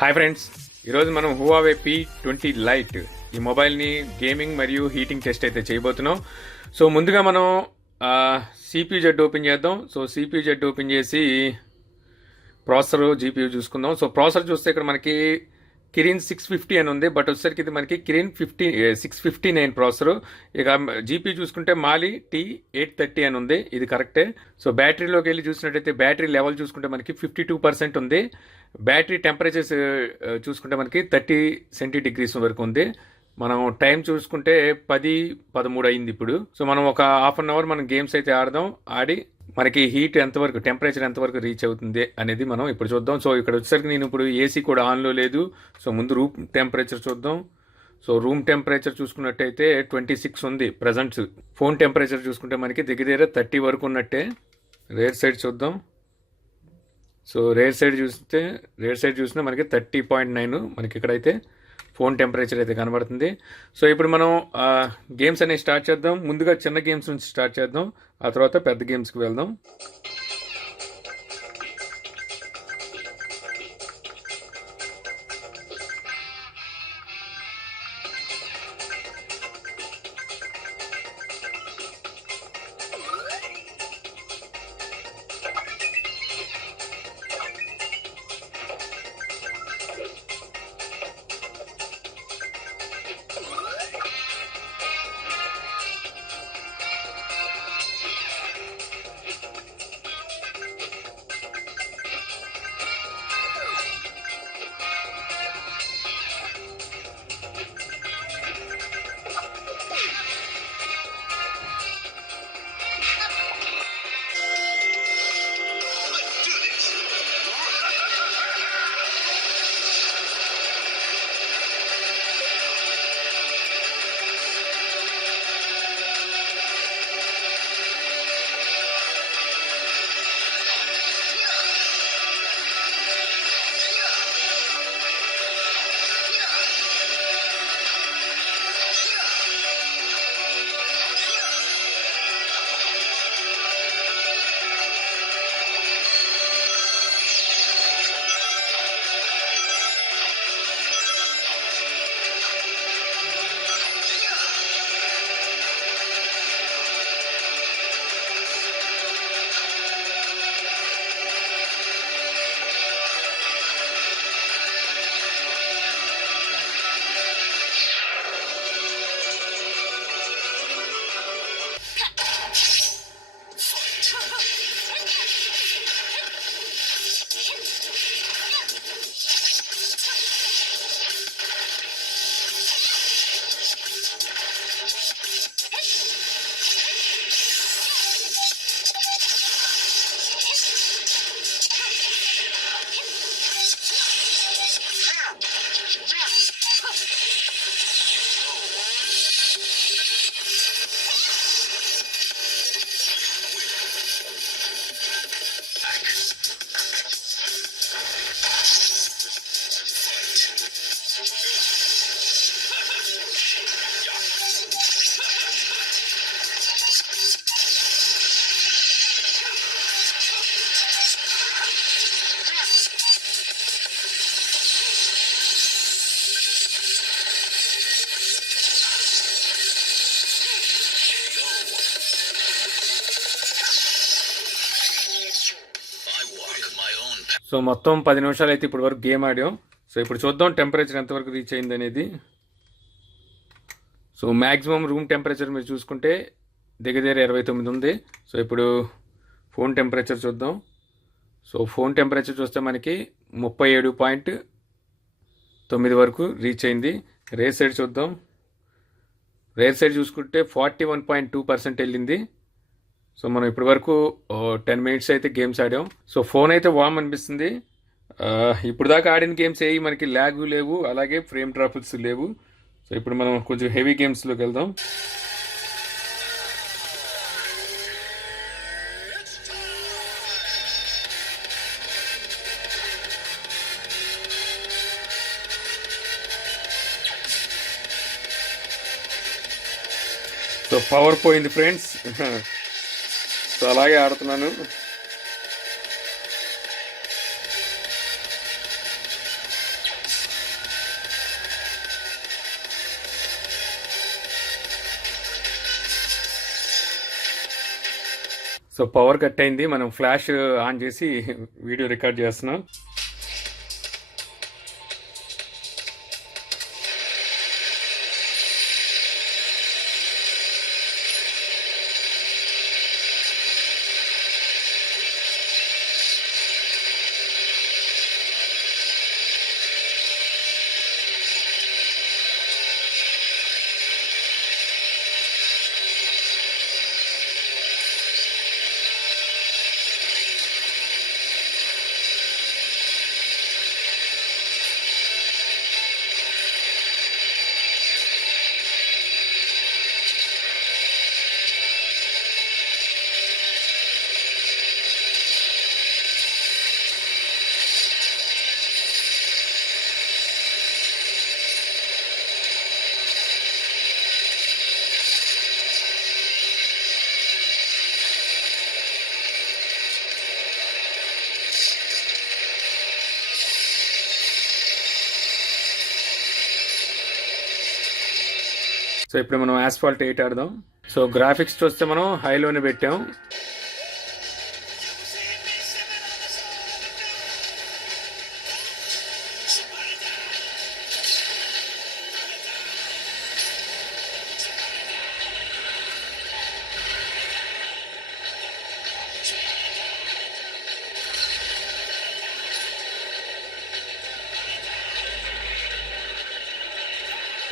Hi friends, ఈరోజు మనం Huawei P20 light ఈ మొబైల్ని గేమింగ్ మరియు హీటింగ్ టెస్ట్ అయితే చేయబోతున్నాం. సో ముందుగా మనం CPU ఓపెన్ చేద్దాం. సో CPU ఓపెన్ చేసి ప్రాసెసర్ GPU చూసుకుందాం. సో ప్రాసెసర్ చూస్తే ఇక్కడ మనకి కిరిన్ 650 అని ఉంది, బట్ వచ్చేసరికి ఇది మనకి కిరిన్ 659 ప్రాసెసర్. ఇక GPU చూసుకుంటే మాలి T830 అని ఉంది, ఇది కరెక్టే. సో బ్యాటరీలోకి వెళ్ళి చూసినట్టయితే బ్యాటరీ లెవెల్ చూసుకుంటే మనకి 52% ఉంది. బ్యాటరీ టెంపరేచర్స్ చూసుకుంటే మనకి 30 సెంటీగ్రేడ్స్ వరకు ఉంది. మనం టైం చూసుకుంటే 10-13 అయింది ఇప్పుడు. సో మనం ఒక హాఫ్ అన్ అవర్ మనం గేమ్స్ అయితే ఆడి మనకి హీట్ ఎంతవరకు, టెంపరేచర్ ఎంతవరకు రీచ్ అవుతుంది అనేది మనం ఇప్పుడు చూద్దాం. సో ఇక్కడ వచ్చేసరికి నేను ఇప్పుడు ఏసీ కూడా ఆన్లో లేదు. సో ముందు రూమ్ టెంపరేచర్ చూద్దాం. సో రూమ్ టెంపరేచర్ చూసుకున్నట్టయితే 26 ఉంది ప్రజెంట్. ఫోన్ టెంపరేచర్ చూసుకుంటే మనకి దగ్గర 30 వరకు ఉన్నట్టే. రేర్ సైడ్ చూద్దాం. సో రేర్ సైడ్ చూసినా మనకి 30.9 మనకి ఇక్కడైతే ఫోన్ టెంపరేచర్ అయితే కనబడుతుంది. సో ఇప్పుడు మనం గేమ్స్ అనేవి స్టార్ట్ చేద్దాం. ముందుగా చిన్న గేమ్స్ నుంచి స్టార్ట్ చేద్దాం, ఆ తర్వాత పెద్ద గేమ్స్కి వెళ్దాం. సో మొత్తం 10 నిమిషాలు అయితే ఇప్పటి వరకు గేమ్ ఆడాం. సో ఇప్పుడు చూద్దాం టెంపరేచర్ ఎంతవరకు రీచ్ అయింది అనేది. సో మ్యాక్సిమం రూమ్ టెంపరేచర్ మీరు చూసుకుంటే దగ్గర 29 ఉంది. సో ఇప్పుడు ఫోన్ టెంపరేచర్ చూద్దాం. సో ఫోన్ టెంపరేచర్ చూస్తే మనకి 37.9 వరకు రీచ్ అయింది. రేర్ సైడ్ చూద్దాం. రేర్ సైడ్ చూసుకుంటే 41.2% వెళ్ళింది. సో మనం ఇప్పటి వరకు 10 మినిట్స్ అయితే గేమ్స్ ఆడాం. సో ఫోన్ అయితే వామ్ అనిపిస్తుంది. ఇప్పుడు దాకా ఆడిన గేమ్స్ ఏవి మనకి ల్యాగ్ లేవు, అలాగే ఫ్రేమ్ డ్రాప్స్ లేవు. సో ఇప్పుడు మనం కొంచెం హెవీ గేమ్స్లోకి వెళ్దాం. సో పవర్ పోయింది ఫ్రెండ్స్. సో అలాగే ఆడుతున్నాను. సో పవర్ కట్ అయింది, మనం ఫ్లాష్ ఆన్ చేసి వీడియో రికార్డ్ చేస్తున్నాం. సో ఇప్పుడు మనం ఆస్ఫాల్ట్ 8 ఆడదాం. సో గ్రాఫిక్స్ చూస్తే మనం హైలోనే పెట్టాం.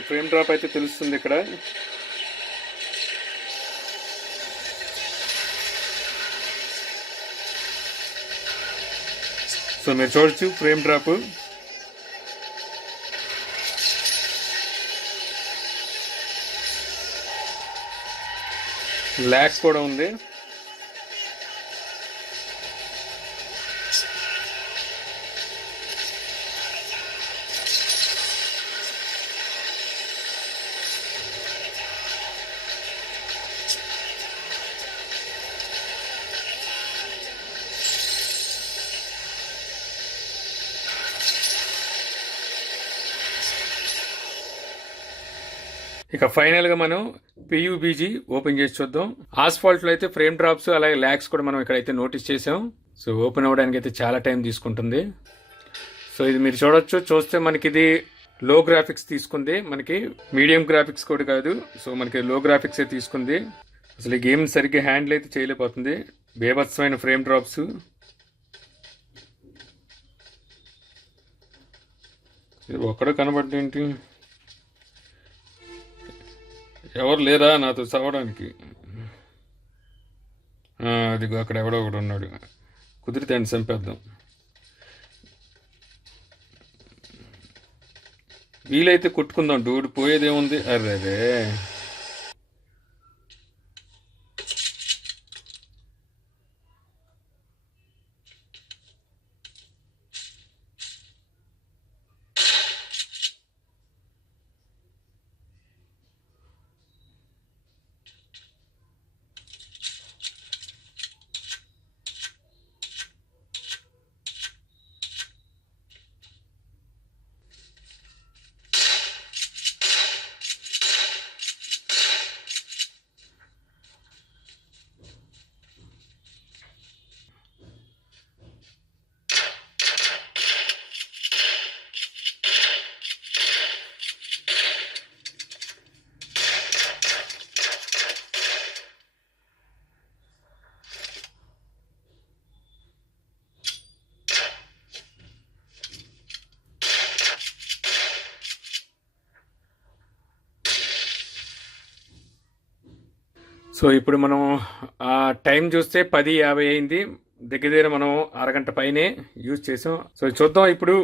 ఫ్రేమ్ డ్రాప్ అయితే తెలుస్తుంది ఇక్కడ. సో మీరు చూడొచ్చు ఫ్రేమ్ డ్రాప్. ల్యాగ్ కూడా ఉంది. ఇక ఫైనల్గా మనం పియూబీజీ ఓపెన్ చేసి చూద్దాం. ఆస్ఫాల్ట్లో అయితే ఫ్రేమ్ డ్రాప్స్ అలాగే ల్యాగ్స్ కూడా మనం ఇక్కడైతే నోటీస్ చేసాం. సో ఓపెన్ అవ్వడానికి అయితే చాలా టైం తీసుకుంటుంది. సో ఇది మీరు చూస్తే మనకి ఇది లో గ్రాఫిక్స్ తీసుకుంది, మనకి మీడియం గ్రాఫిక్స్ కూడా కాదు. సో మనకి లో గ్రాఫిక్స్ తీసుకుంది. అసలు ఈ గేమ్ సరిగ్గా హ్యాండిల్ అయితే చేయలేకపోతుంది. బేభత్సమైన ఫ్రేమ్ డ్రాప్స్. ఒక్కడ కనబడ్డేంటి, ఎవరు లేరా నాతో చదవడానికి? అదిగో అక్కడ ఎవడో ఒకడు ఉన్నాడు, కుదిరితే ఆయన చంపేద్దాం. వీలైతే కొట్టుకుందాం, డూడు పోయేదేముంది. అర్రే సో ఇప్పుడు మనం టైం చూస్తే 10:50 అయింది. దగ్గర మనం అరగంట పైనే యూజ్ చేసాం. సో చూద్దాం. ఇప్పుడు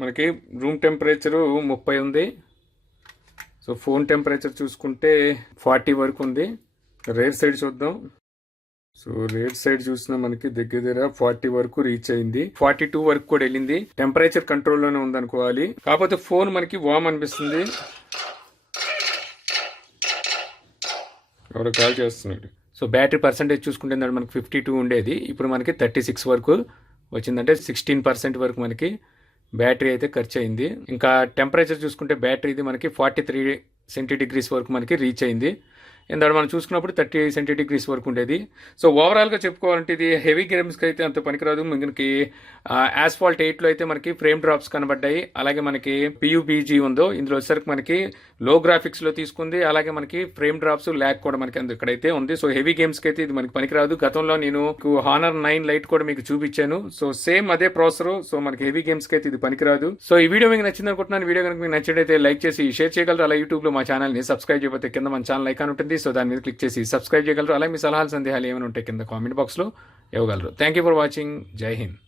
మనకి రూమ్ టెంపరేచరు 30 ఉంది. సో ఫోన్ టెంపరేచర్ చూసుకుంటే 40 వరకు ఉంది. రేర్ సైడ్ చూద్దాం. సో రేర్ సైడ్ చూసినా మనకి దగ్గర 40 వరకు రీచ్ అయింది. 42 వరకు కూడా వెళ్ళింది. టెంపరేచర్ కంట్రోల్లోనే ఉందనుకోవాలి. కాకపోతే ఫోన్ మనకి వామ్ అనిపిస్తుంది. ఎవరో కాల్ చేస్తున్నాడు. సో బ్యాటరీ పర్సెంటేజ్ చూసుకుంటే మనకి 52 ఉండేది, ఇప్పుడు మనకి 36 వరకు వచ్చిందంటే 16% వరకు మనకి బ్యాటరీ అయితే ఖర్చు అయింది. ఇంకా టెంపరేచర్ చూసుకుంటే బ్యాటరీ ఇది మనకి 43 సెంటీగ్రేడ్స్ వరకు మనకి రీచ్ అయింది. ఇందాక మనం చూసుకున్నప్పుడు 38 సెంటీగ్రేడ్స్ వరకు ఉండేది. సో ఓవరాల్గా చెప్పుకోవాలంటే ఇది హెవీ గేమ్స్కి అయితే అంత పనికిరాదు. మనకి యాస్ఫాల్ట్ 8లో అయితే మనకి ఫ్రేమ్ డ్రాప్స్ కనబడ్డాయి. అలాగే మనకి పియూబీజీ ఉందో ఇందులో వచ్చేసరికి మనకి లో గ్రాఫిక్స్లో తీసుకుంది. అలాగే మనకి ఫ్రేమ్ డ్రాప్స్ ల్యాగ్ కూడా మనకి ఇక్కడైతే ఉంది. సో హెవీ గేమ్స్కి అయితే ఇది మనకి పనికిరాదు. గతంలో నేను హానర్ 9 లైట్ కూడా మీకు చూపించాను. సో సేమ్ అదే ప్రాసెసర్. సో మనకి హెవీ గేమ్స్కి అయితే ఇది పనికిరాదు. సో ఈ వీడియో మీకు నచ్చింది అనుకుంటున్నాను. వీడియో కనుక మీకు నచ్చినట్లయితే లైక్ చేసి షేర్ చేయగలరు. అలా యూట్యూబ్లో మా ఛానల్ని సబ్స్క్రైబ్ చేయకపోతే కింద మన ఛానల్ ఐకాన్ ఉంటుంది. సో దాని మీద క్లిక్ చేసి సబ్స్క్రైబ్ చేయగలరు. అలాగే మీ సలహాలు సందేహాలు ఏమైనా ఉంటే కింద కామెంట్ బాక్స్లో ఇవ్వగలరు. Thank you for watching. జై హింద్.